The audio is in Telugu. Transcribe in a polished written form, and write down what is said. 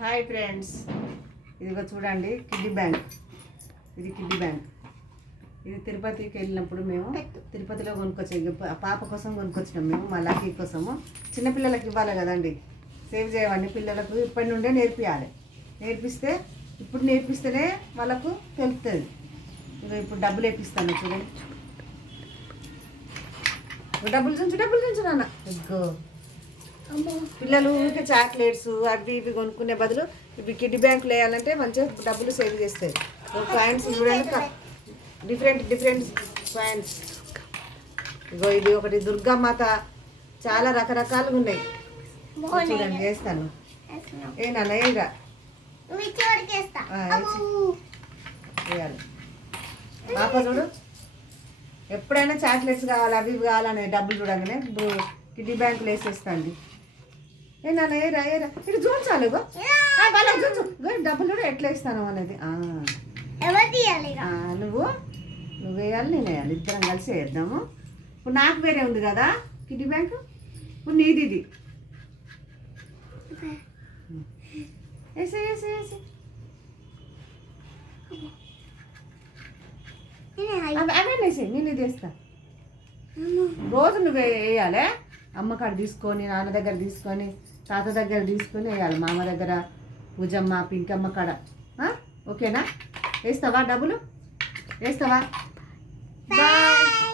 హాయ్ ఫ్రెండ్స్, ఇదిగో చూడండి కిడ్డీ బ్యాంక్. ఇది కిడ్డీ బ్యాంక్. ఇది తిరుపతికి వెళ్ళినప్పుడు మేము తిరుపతిలో కొనుక్కొచ్చాం. పాప కోసం కొనుక్కొచ్చినాం మేము, మా లక్కీ కోసము. చిన్నపిల్లలకి ఇవ్వాలి కదండి, సేవ్ చేయవన్నీ పిల్లలకు ఇప్పటి నుండే నేర్పియాలి. ఇప్పుడు నేర్పిస్తేనే వాళ్ళకు తెలుస్తుంది. ఇక ఇప్పుడు డబ్బులు వేపిస్తాను చూడండి. డబ్బులు చుంచు నాన్న. ఇగో పిల్లలు ఊరికే చాక్లెట్స్ అవి ఇవి కొనుక్కునే బదులు ఇవి కిడ్డీ బ్యాంకులు వేయాలంటే మంచిగా డబ్బులు సేవ్ చేస్తాయి. కాయిన్స్ చూడండి, డిఫరెంట్ కాయిన్స్. ఇగో ఇది ఒకటి దుర్గామాత, చాలా రకరకాలుగా ఉన్నాయి. చూడండి వేస్తాను. ఏ నాన్న ఏగా వేయాలి. పాప చూడు, ఎప్పుడైనా చాక్లెట్స్ కావాలి అవి ఇవి కావాలనే డబ్బులు చూడగానే ఇప్పుడు కిడ్డీ బ్యాంకులు వేసేస్తాండి. ఏ నాన్న ఏరా ఇటు చూపించాలి. డబ్బులు కూడా ఎట్లా ఇస్తాను అనేది నువ్వు వేయాలి, నేను వేయాలి, ఇద్దరం కలిసి వేద్దాము. ఇప్పుడు నాకు వేరే ఉంది కదా కిడ్డీ బ్యాంకు, ఇప్పుడు నీది ఇది. వేసే అవే వేసే, నేను ఇది వేస్తా. రోజు నువ్వు వేయాలి. అమ్మ కాడ తీసుకొని, నాన్న దగ్గర తీసుకొని, తాత దగ్గర తీసుకొని వేయాలి. మామ దగ్గర, పూజమ్మ, పింకమ్మ కాడ. ఓకేనా? వేస్తావా? డబ్బులు వేస్తావా? బాయ్.